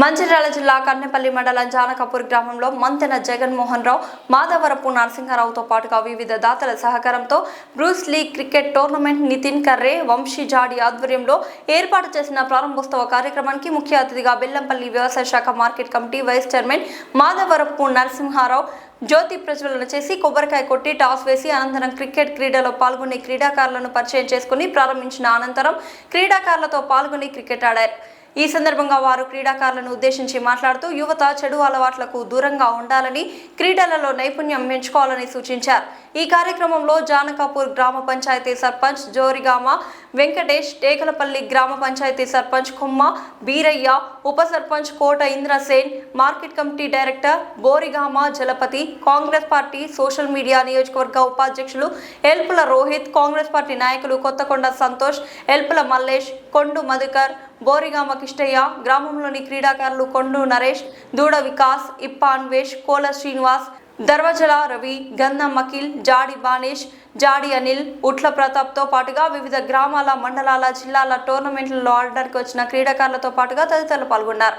మంచిర్యాల జిల్లా కన్నెపల్లి మండలం జానకపూర్ గ్రామంలో మంతెన జగన్మోహన్ రావు, మాధవరపు నరసింహారావుతో పాటుగా వివిధ దాతల సహకారంతో Bruce Lee cricket tournament Nitin Karre, Vamshi Jadi ఆధ్వర్యంలో ఏర్పాటు చేసిన ప్రారంభోత్సవ కార్యక్రమానికి ముఖ్య అతిథిగా బెల్లంపల్లి వ్యవసాయ శాఖ market committee vice chairman Madhavarapu Narasimha Rao జ్యోతి ప్రజ్వలన చేసి కొబ్బరికాయ కొట్టి టాస్ వేసి అనంతరం క్రికెట్ క్రీడలో పాల్గొనే క్రీడాకారులను పరిచయం చేసుకుని ప్రారంభించిన అనంతరం క్రీడాకారులతో పాల్గొని క్రికెట్ ఆడారు. ఈ సందర్భంగా వారు క్రీడాకారులను ఉద్దేశించి మాట్లాడుతూ యువత చెడు అలవాట్లకు దూరంగా ఉండాలని, క్రీడలలో నైపుణ్యం పెంచుకోవాలని సూచించారు. ఈ కార్యక్రమంలో జానకపూర్ గ్రామ పంచాయతీ సర్పంచ్ జోరిగామ వెంకటేష్, టేకలపల్లి గ్రామ పంచాయతీ సర్పంచ్ కొమ్మ బీరయ్య, ఉప sarpanch Kota Indrasen, market committee director Borigama Jalapathi, Congress party social media నియోజకవర్గ ఉపాధ్యక్షులు ఎల్పుల రోహిత్, కాంగ్రెస్ పార్టీ నాయకులు కొత్తకొండ సంతోష్, ఎల్పుల మల్లేష్, కొండు మధుకర్, బోరిగామ కిష్టయ్య, గ్రామంలోని క్రీడాకారులు కొండు నరేష్, దూడ వికాస్, ఇప్ప అన్వేష్, కోల శ్రీనివాస్, దర్వాజల రవి, గంధం అఖిల్, జాడి బానేష్, జాడి అనిల్, ఉట్ల ప్రతాప్తో పాటుగా వివిధ గ్రామాల, మండలాల, జిల్లాల టోర్నమెంట్లలో ఆడడానికి వచ్చిన క్రీడాకారులతో పాటుగా తదితరులు పాల్గొన్నారు.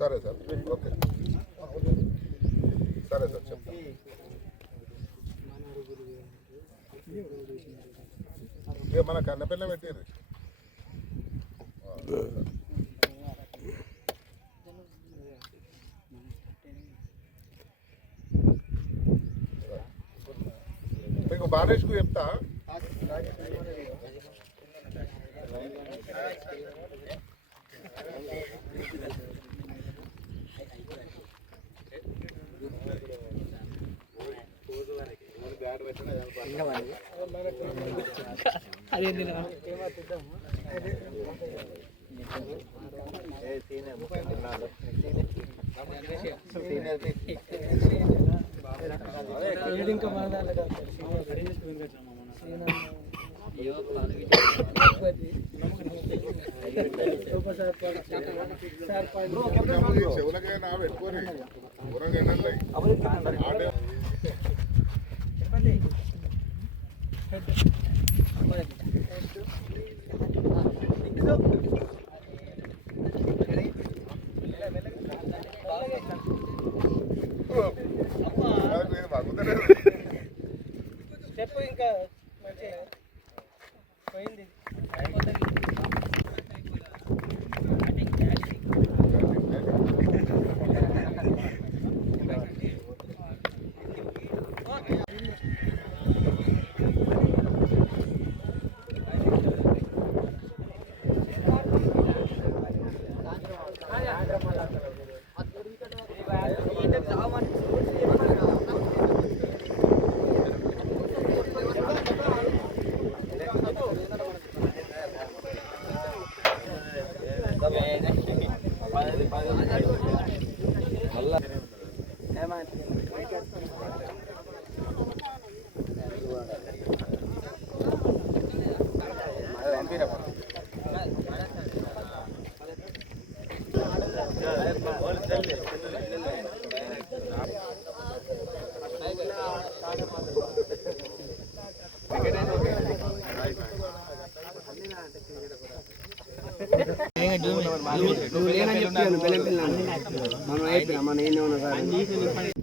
సరే సార్, ఓకే, సరే సార్, చెప్తాను. ఇక మన కన్నెపిల్ల పెట్టారు. మీకు బానేష్కు చెప్తా. చెవులకైనా పెట్టుకొని చెప్పు. ఇంకా పోయింది. నువ్వు లేనని చెప్తాను బెల్లం పిల్లలు మనం అయిపోయా మన ఏం ఉన్నా సార్